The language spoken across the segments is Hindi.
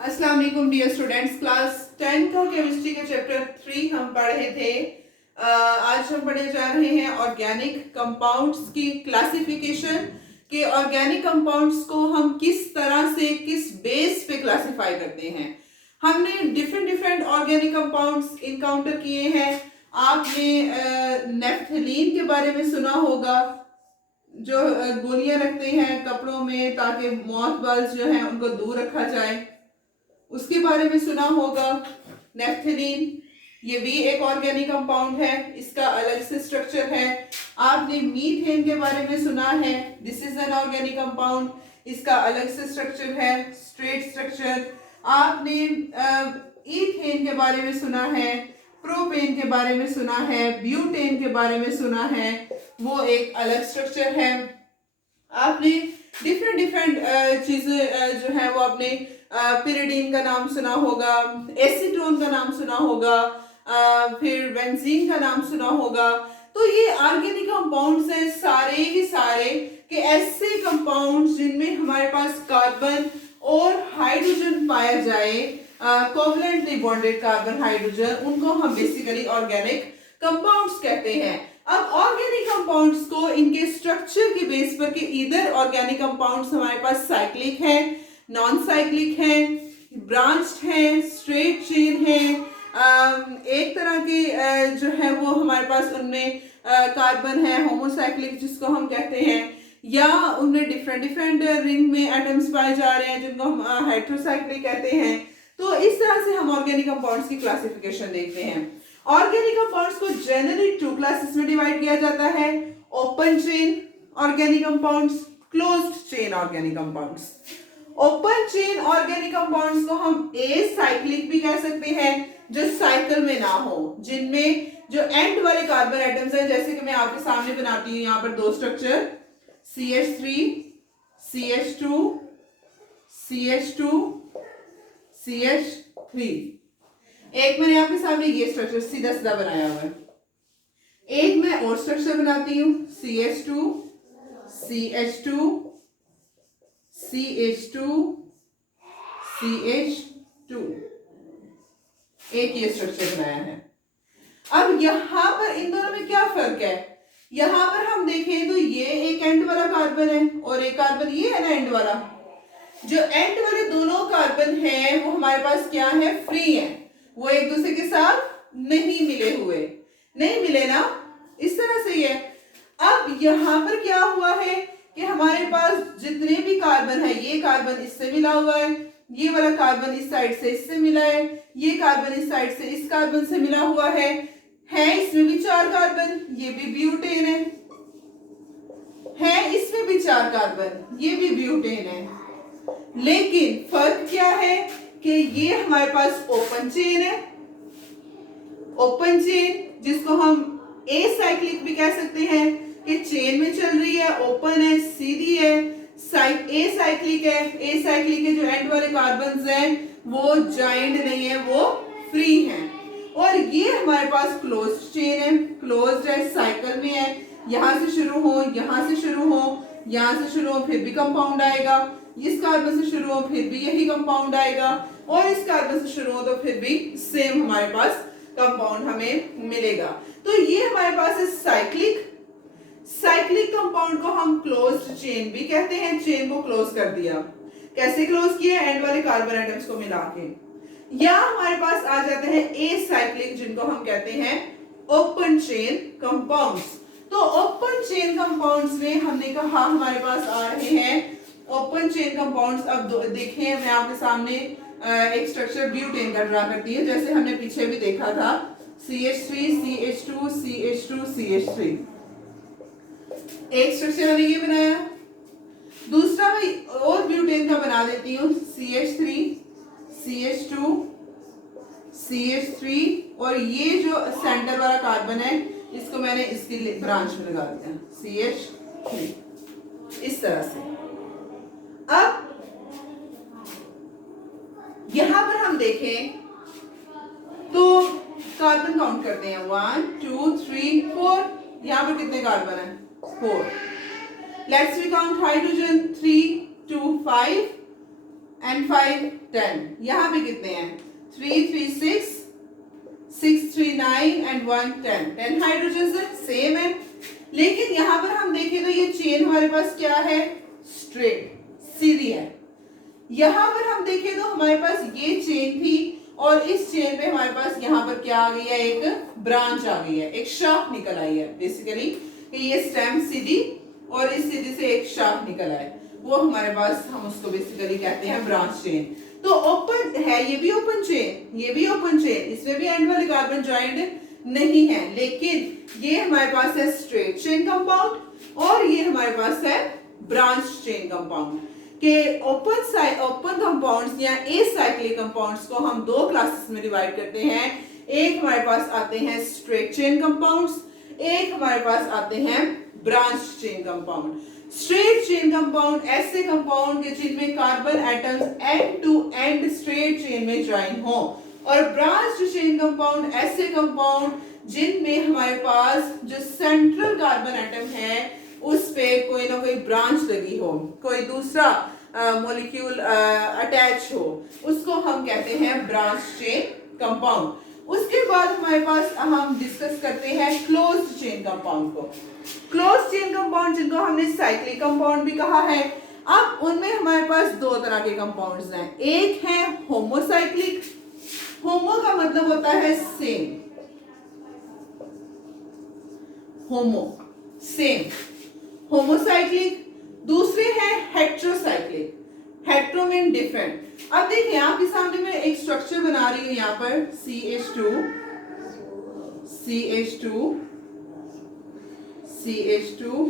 अस्सलाम वालेकुम डियर स्टूडेंट्स। क्लास 10 का केमिस्ट्री के चैप्टर 3 हम पढ़ रहे थे। आज हम पढ़ने जा रहे हैं ऑर्गेनिक कंपाउंड्स की क्लासिफिकेशन के ऑर्गेनिक कंपाउंड्स को हम किस तरह से किस बेस पे क्लासिफाई करते हैं। हमने different different organic compounds encounter किए हैं। आपने नेफ्थलीन के बारे में सुना होगा, जो गोलियां रखते हैं कपड़ों में ताकि मॉथ बल्स जो हैं उनको दूर रखा जाए, उसके बारे में सुना होगा। नेफ्थलीन ये भी एक ऑर्गेनिक कंपाउंड है, इसका अलग से स्ट्रक्चर है। आपने मीथेन के बारे में सुना है, this is an organic compound, इसका अलग से स्ट्रक्चर है, स्ट्रेट स्ट्रक्चर। आपने ईथेन के बारे में सुना है, प्रोपेन के बारे में सुना है, ब्यूटेन के बारे में सुना है, वो एक अलग स्ट्रक्चर है। आपने डिफरेंट डिफरेंट चीजें जो है वो आपने पिरिडीन का नाम सुना होगा, एसीटोन का नाम सुना होगा, फिर बेंजीन का नाम सुना होगा। तो ये ऑर्गेनिक कंपाउंड्स हैं सारे के सारे के ऐसे कंपाउंड्स जिनमें हमारे पास कार्बन और हाइड्रोजन पाया जाए, कोवलेंटली बॉन्डेड कार्बन हाइड्रोजन, उनको हम बेसिकली ऑर्गेनिक कंपाउंड्स कहते हैं। अब ऑर्गेनिक कंपाउंड्स को इनके स्ट्रक्चर के बेस पर कि इधर ऑर्गेनिक कंपाउंड्स हमारे पास साइक्लिक है, नॉन साइक्लिक है, ब्रांच्ड है, स्ट्रेट चेन है, एक तरह के जो है वो हमारे पास उनमें कार्बन है होमोसाइक्लिक जिसको हम कहते हैं, या उनमें डिफरेंट डिफरेंट रिंग में एटम्स पाए जा रहे हैं जिनको हम हेटेरोसाइक्लिक कहते हैं। तो इस तरह से हम ऑर्गेनिक कंपाउंड्स की क्लासिफिकेशन देखते हैं। ऑर्गेनिक कंपाउंड्स को जनरली 2 क्लासेस में डिवाइड किया जाता है, open chain organic compounds, closed chain organic compounds. Open chain organic compounds को हम एसाइक्लिक भी कह सकते हैं, जो साइकिल में ना हो, जिनमें जो एंड वाले कार्बन एटम्स हैं, जैसे कि मैं आपके सामने बनाती हूँ यहाँ पर 2 structure CH3 CH2 CH2 CH3। एक मैंने आपके सामने ये स्ट्रक्चर सीधा सीधा बनाया हुआ है। एक मैं और स्ट्रक्चर बनाती हूँ CH2 CH2 CH2 CH2, एक ये स्ट्रक्चर बनाया है। अब यहां पर इन दोनों में क्या फर्क है? यहां पर हम देखें तो ये एक एंड वाला कार्बन है और एक कार्बन ये है ना एंड वाला। जो एंड वाले दोनों कार्बन है वो हमारे पास क्या है? फ्री है, वो एक दूसरे के साथ नहीं मिले हुए, नहीं मिले ना, इस तरह से ये। अब यहां पर क्या हुआ है कि हमारे पास जितने भी कार्बन है, ये कार्बन इससे मिला हुआ है, ये वाला कार्बन इस साइड से इससे मिला है, ये कार्बन इस साइड से इस कार्बन से मिला हुआ है इसमें भी 4 कार्बन, ये भी ब्यूटेन है इसमें भी 4 कार्बन, ये भी ब्यूटेन है। लेकिन फर्क क्या है कि ये हमारे पास ओपन चेन है, ओपन चेन जिसको हम एसाइक्लिक भी कह सकते हैं कि चेन में चल रही है, ओपन है, सीधी है, एसाइक्लिक है। एसाइक्लिक के जो एंड वाले कार्बन्स हैं वो जॉइंड नहीं है, वो फ्री हैं। और ये हमारे पास क्लोज्ड चेन है, क्लोज्ड है, साइकिल में है, यहां से शुरू हो, यहां से शुरू हो, यहां से शुरू हो, फिर भी कंपाउंड आएगा, इस कार्बन से शुरू हो फिर भी यही कंपाउंड आएगा, और इस कार्बन से शुरू हो तो फिर भी सेम हमारे पास कंपाउंड हमें मिलेगा। तो ये हमारे पास है साइक्लिक। साइक्लिक कंपाउंड को हम क्लोज्ड चेन भी कहते हैं, चेन को क्लोज कर दिया। कैसे क्लोज किया? एंड वाले कार्बन एटम्स को मिला के। या हमारे पास आ जाते हैं एसाइक्लिक, जिनको हम कहते हैं ओपन चेन कंपाउंड्स। तो ओपन चेन कंपाउंड्स में हमने कहा हमारे पास आ रहे हैं ओपन चेन कंपाउंड्स। अब देखिए मैं आपके सामने एक स्ट्रक्चर ब्यूटेन का ड्रा करती है, जैसे हमने पीछे भी देखा था CH3 CH2 CH2 CH3। एक स्ट्रक्चर मैंने ये बनाया, दूसरा मैं और ब्यूटेन का बना देती हूँ CH3 CH2 CH3, और ये जो सेंटर वाला कार्बन है इसको मैंने इसकी ब्रांच में लगा दिया CH3, इस तरह से। अब यहां पर हम देखें तो कार्बन काउंट करते हैं 1 2 3 4। यहां पर कितने कार्बन है? 4। Let's we count hydrogen 3 2 5 and 5 10। यहाँ पे कितने हैं? 3 3 6 6 3 9 एंड 1 10। 10 हाइड्रोजन सेम है, लेकिन यहाँ पर हम देखें तो ये चेन हमारे पास क्या है? स्ट्रेट, सीधी है। यहाँ पर हम देखें तो हमारे पास ये चेन थी और इस चेन पे हमारे पास यहाँ पर क्या आ गई है? एक ब्रांच आ गई है, एक शाख निकल आई है। बेसिकली ये स्टेम सीधी और इस सीधी से एक शाख निकल आए, वो हमारे पास, हम उसको बेसिकली कहते हैं ब्रांच चेन। तो ओपन है, ये भी ओपन चेन, ये भी ओपन चेन, इसमें भी एंड वाले कार्बन ज्वाइंट नहीं है, लेकिन ये हमारे पास है स्ट्रेट चेन कंपाउंड और ये हमारे पास है ब्रांच चेन कंपाउंड। के ओपन कंपाउंड्स या एसाइक्लिक कंपाउंड्स को हम दो क्लासेस में डिवाइड करते हैं। एक हमारे पास आते हैं स्ट्रेट चेन कंपाउंड्स, एक हमारे पास आते हैं branch chain compound. Straight chain compound ऐसे कंपाउंड के जिनमें carbon atoms end to end straight chain में ज्वाइन हो, और ब्रांच चेन कंपाउंड ऐसे कंपाउंड जिनमें हमारे पास जो सेंट्रल कार्बन एटम है उस पे कोई ना कोई ब्रांच लगी हो, कोई दूसरा मॉलिक्यूल अटैच हो, उसको हम कहते हैं ब्रांच चेन कंपाउंड। उसके बाद हमारे पास हम डिस्कस करते हैं क्लोज्ड चेन कंपाउंड को। क्लोज्ड चेन कंपाउंड जिनको हमने साइक्लिक कंपाउंड भी कहा है। अब उनमें हमारे पास दो तरह के कंपाउंड्स हैं। एक है होमोसाइक्लिक, होमो का मतलब होता है सेम, होमो सेम, होमोसाइक्लिक। दूसरे हैं हेट्रोसाइक्लिक, हेट्रो मीन डिफरेंट। अब देखिए आपके सामने मैं एक स्ट्रक्चर बना रही हूं यहाँ पर CH2 CH2 CH2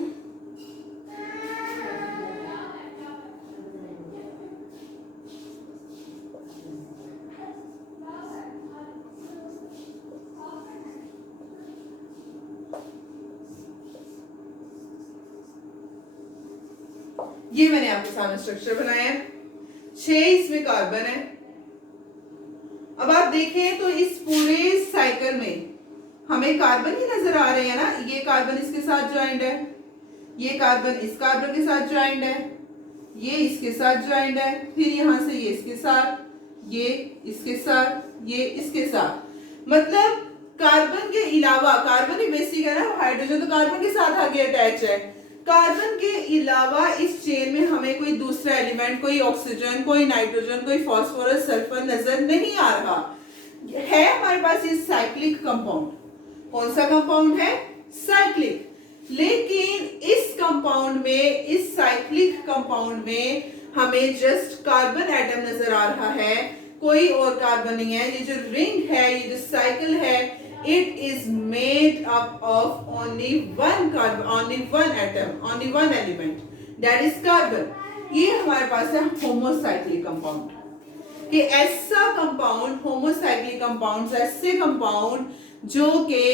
ये मैंने आपके सामने स्ट्रक्चर बनाया है। 6 इसमें कार्बन है। अब आप देखें तो इस पूरे साइकिल में हमें कार्बन ही नजर आ रहे हैं ना। ये कार्बन इसके साथ ज्वाइंट है, ये कार्बन इस कार्बन के साथ ज्वाइंट है, ये इसके साथ ज्वाइंट है, फिर यहां से ये इसके साथ, ये इसके साथ, ये इसके साथ। मतलब कार्बन के अलावा, कार्बन ही बेसिक है ना, हाइड्रोजन तो कार्बन के साथ आगे अटैच है। कार्बन के अलावा इस चेन में हमें कोई दूसरा एलिमेंट, कोई ऑक्सीजन, कोई नाइट्रोजन, कोई फास्फोरस, सल्फर नजर नहीं आ रहा है। हमारे पास ये साइक्लिक कंपाउंड। कौन सा कंपाउंड है? साइक्लिक। लेकिन इस कंपाउंड में, इस साइक्लिक कंपाउंड में हमें जस्ट कार्बन एटम नजर आ रहा है, कोई और कार्बन नहीं है। ये जो रिंग है, ये जो साइकिल है, it is made up of only one carbon, only one atom, only one element, that is carbon. ये हमारे पास है होमोसाइक्लिक कंपाउंड। कि ऐसा कंपाउंड, होमोसाइक्लिक कंपाउंड, ऐसे कंपाउंड जो के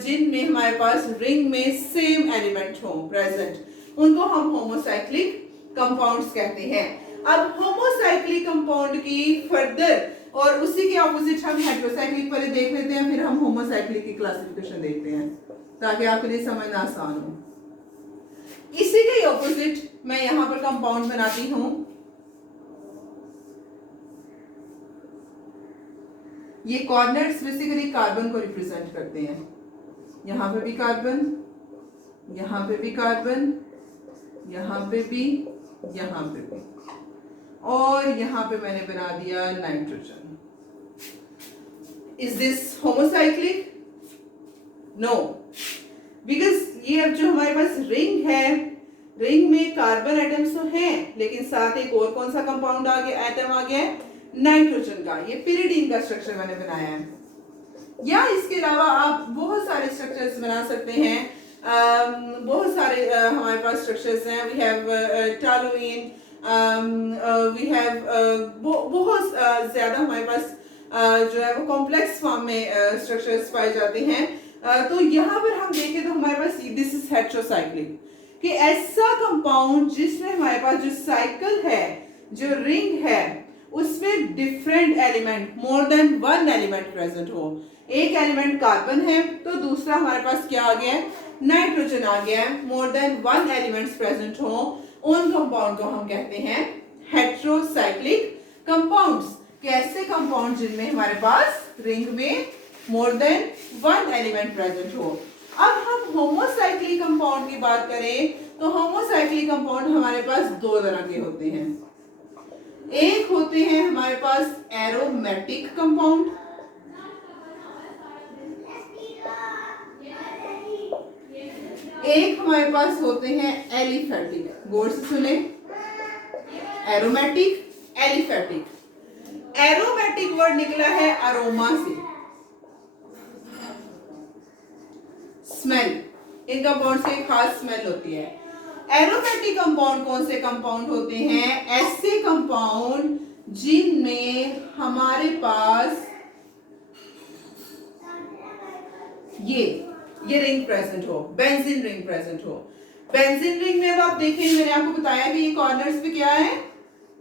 जिनमें हमारे पास रिंग में सेम एलिमेंट हो प्रेजेंट, उनको हम होमोसाइक्लिक कंपाउंड्स कहते हैं। अब होमोसाइक्लिक कंपाउंड की फर्दर और उसी के ऑपोजिट हम हेट्रोसाइक्लिक पहले देख लेते हैं, फिर हम होमोसाइक्लिक की क्लासिफिकेशन देखते हैं ताकि आपके लिए समझना आसान हो। इसी के ऑपोजिट मैं यहां पर कंपाउंड बनाती हूं। ये कॉर्नर्स बेसिकली कार्बन को रिप्रेजेंट करते हैं। यहां पे भी कार्बन, यहां पे भी कार्बन, यहां पे भी, यहां पे भी, और यहां पे मैंने बना दिया nitrogen. Is this homocyclic? No, because ये अब जो हमारे पास रिंग है, रिंग में कार्बन एटम्स तो हैं, लेकिन साथ एक और कौन सा कंपाउंड आ गया, एटम आ गया है, नाइट्रोजन का। ये पिरिडीन का स्ट्रक्चर मैंने बनाया है। या इसके अलावा आप बहुत सारे स्ट्रक्चर्स बना सकते हैं। बहुत सारे हमारे पास स्ट्रक्चर्स हैं। We have toluene, we have बहुत ज्यादा हमारे पास जो है वो कॉम्प्लेक्स फॉर्म में स्ट्रक्चर्स पाए जाते हैं। तो यहाँ पर हम देखें तो हमारे पास दिस इज हेट्रोसाइक्लिक, कि ऐसा कंपाउंड जिसमें हमारे पास जो साइकिल है, जो रिंग है, उसमें different element, more than one element present हो। एक एलिमेंट कार्बन है तो दूसरा हमारे पास क्या आ गया है, नाइट्रोजन आ गया है। More than one elements present हो, उन कंपाउंड को हम कहते हैं हेट्रोसाइक्लिक कंपाउंड्स, कैसे कंपाउंड जिनमें हमारे पास रिंग में more than one element present हो। अब हम होमोसाइक्लिक कंपाउंड की बात करें तो होमोसाइक्लिक कंपाउंड हमारे पास दो तरह के होते हैं। एक होते हैं हमारे पास एरोमेटिक कंपाउंड, एक हमारे पास होते हैं एलिफेटिक। गौर से सुने, एरोमेटिक, एलिफेटिक। एरोमेटिक वर्ड निकला है अरोमा से, स्मेल। इन कंपाउंड से खास स्मेल होती है। एरोमेटिक कंपाउंड कौन से कंपाउंड होते हैं? ऐसे कंपाउंड जिनमें हमारे पास ये रिंग प्रेजेंट हो, बेंजीन रिंग प्रेजेंट हो। बेंजीन रिंग में अब आप देखें, मैंने आपको बताया कि ये कॉर्नर्स पे क्या है?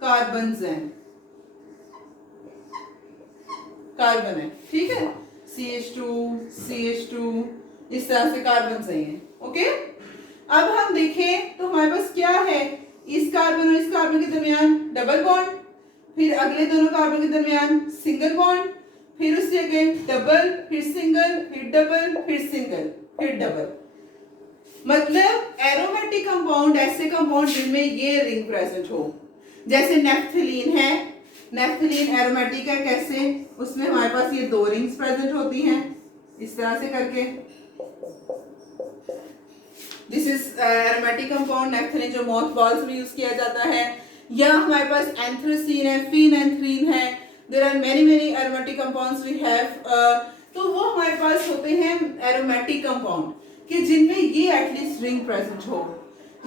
कार्बन्स हैं, कार्बन है, ठीक है। CH2 CH2 इस तरह से कार्बन सही है, ओके। अब हम देखें तो हमारे पास क्या है? इस कार्बन और इस कार्बन के दरमियान डबल बॉन्ड, फिर अगले दोनों कार्बन के दरमियान सिंगल बॉन्ड, फिर उससे आगे डबल, फिर सिंगल, फिर डबल, फिर सिंगल, फिर डबल। मतलब एरोमेटिक कंपाउंड ऐसे कंपाउंड जिनमें ये रिंग प्रेजेंट हो। जैसे नेफ्थलीन है, नेफ्थलीन एरोमेटिक है। कैसे? उसमें हमारे पास ये दो रिंग्स प्रेजेंट होती हैं इस तरह से करके। This is aromatic compound naphthalene, जो मोथ बॉल्स में यूज किया जाता है। या हमारे पास एंथ्रेसीन है, फिनएंथ्रीन है। There are many aromatic compounds we have. तो वो हमारे पास होते हैं एरोमेटिक कंपाउंड कि जिनमें ये एटलीस्ट रिंग प्रेजेंट हो।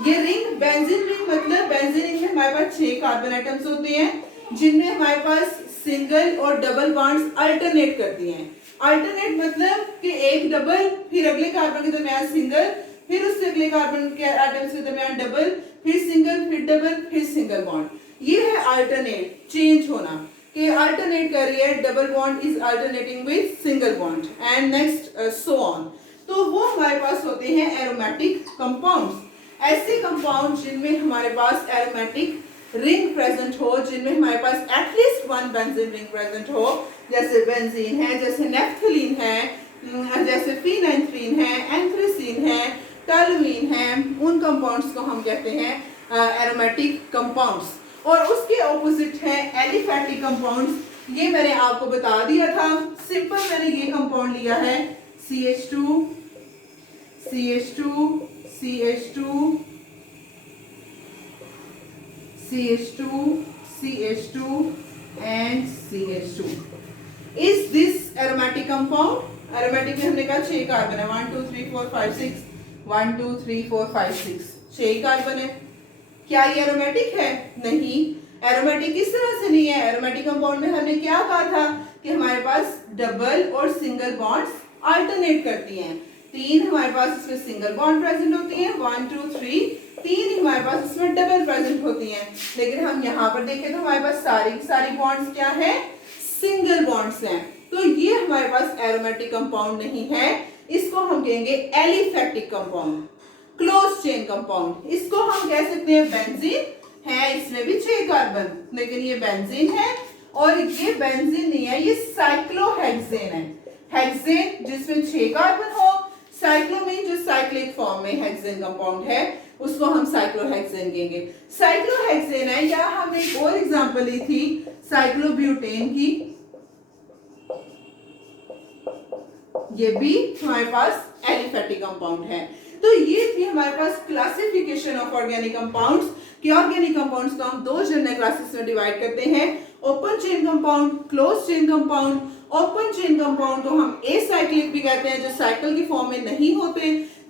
ये रिंग, बेंजीन रिंग मतलब बेंजीन रिंग में हमारे पास 6 कार्बन एटम्स होते हैं जिनमें हमारे पास सिंगल और डबल बॉन्ड्स अल्टरनेट करती हैं। अल्टरनेट मतलब कि एक डबल, फिर अगले कार्बन के दरमियान सिंगल, फिर उससे अगले कार्बन के एटम्स के दरमियान डबल, फिर सिंगल, फिर डबल, फिर सिंगल बॉन्ड। ये है अल्टरनेट, चेंज होना, कि अल्टरनेट कर रही है, double bond is alternating with single bond and next so on. तो वो हमारे पास होते हैं एरोमेटिक कंपाउंड्स। ऐसे कंपाउंड जिनमें हमारे पास एरोमेटिक रिंग प्रेजेंट हो, जिनमें हमारे पास at least one benzene ring present हो। जैसे बेंजीन है, जैसे नेफ्थलीन है, जैसे फिनएंथ्रीन है, एंथ्रेसीन है, टोलुईन है। उन कंपाउंड्स को हम कहते हैं एरोमेटिक कंपाउंड्स। और उसके ऑपोजिट है एलिफेटिक कंपाउंड्स। ये मैंने आपको बता दिया था, सिंपल मैंने ये कंपाउंड लिया है CH2 CH2 CH2 CH2 CH2 and CH2। Is this aromatic compound? Aromatic में हमने कहा 6 कार्बन है, 1 2 3 4 5 6, 1 2 3 4 5 6, 6 कार्बन है। क्या ये एरोमेटिक है? नहीं, एरोमेटिक किस तरह से नहीं है। एरोमेटिक कंपाउंड में हमने क्या कहा था कि हमारे पास डबल और सिंगल बॉन्ड्स अल्टरनेट करती हैं। 3 हमारे पास इसमें सिंगल बॉन्ड प्रेजेंट होती हैं, 1 2 3, 3 हमारे पास इसमें डबल प्रेजेंट होती हैं। लेकिन हम यहाँ पर देखें तो हमारे पास सारी बॉन्ड्स क्या है? सिंगल बॉन्ड्स हैं। तो ये हमारे पास एरोमेटिक कंपाउंड नहीं है, इसको हम कहेंगे aliphatic compound, close chain compound. इसको हम कह सकते हैं बेंजीन है, इसमें भी 6 कार्बन, लेकिन ये बेंजीन है और ये बेंजीन नहीं है, ये साइक्लोहेक्सेन है। हेक्सेन जिसमें 6 कार्बन हो, साइक्लोमीन जो साइक्लिक फॉर्म में हेक्सेन कंपाउंड है, उसको हम साइक्लोहेक्सेन कहेंगे। साइक्लोहेक्सेन है, या हमने एक और एग्जांपल ली थी साइक्लोब्यूटेन की, ये भी हमारे पास एलिफेटिक कंपाउंड है। तो ये थी हमारे पास क्लासिफिकेशन ऑफ ऑर्गेनिक कंपाउंड्स कि ऑर्गेनिक कंपाउंड्स को हम 2 जनरल क्लासेस में डिवाइड करते हैं, open chain compound, close chain compound. Open chain compound को हम एसाइक्लिक भी कहते हैं, जो साइकिल की फॉर्म में नहीं होते।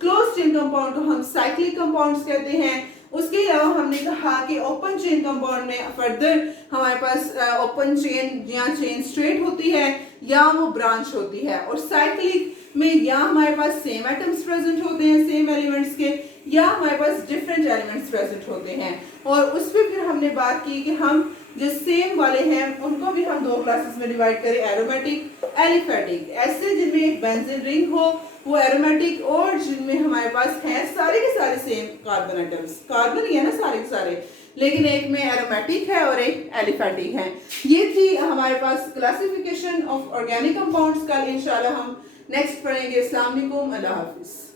क्लोज चेन कंपाउंड को हम साइक्लिक कंपाउंड्स कहते हैं। उसके अलावा हमने कहा कि ओपन चेन कंपाउंड में फर्दर हमारे पास ओपन चेन या चेन स्ट्रेट होती है या वो ब्रांच होती है, और साइक्लिक में या हमारे पास सेम एटम्स प्रेजेंट होते हैं सेम एलिमेंट्स के, या हमारे पास डिफरेंट एलिमेंट्स प्रेजेंट होते हैं। और उस पर फिर हमने बात की कि हम जो सेम वाले हैं उनको भी हम 2 क्लासेस में डिवाइड करें, एरोमेटिक, एलिफेटिक। ऐसे जिनमें एक बेंजीन रिंग हो वो एरोमेटिक, और जिनमें हमारे पास हैं सारे के सारे सेम कार्बन एटम्स, कार्बन ही है ना सारे के सारे, लेकिन एक में एरोमेटिक है और एक एलिफेटिक है। ये थी हमारे पास क्लासिफिकेशन ऑफ ऑर्गेनिक कंपाउंड्स। कल इंशाल्लाह हम नेक्स्ट पढ़ेंगे। अस्सलाम वालेकुम, अल्लाह हाफिज़।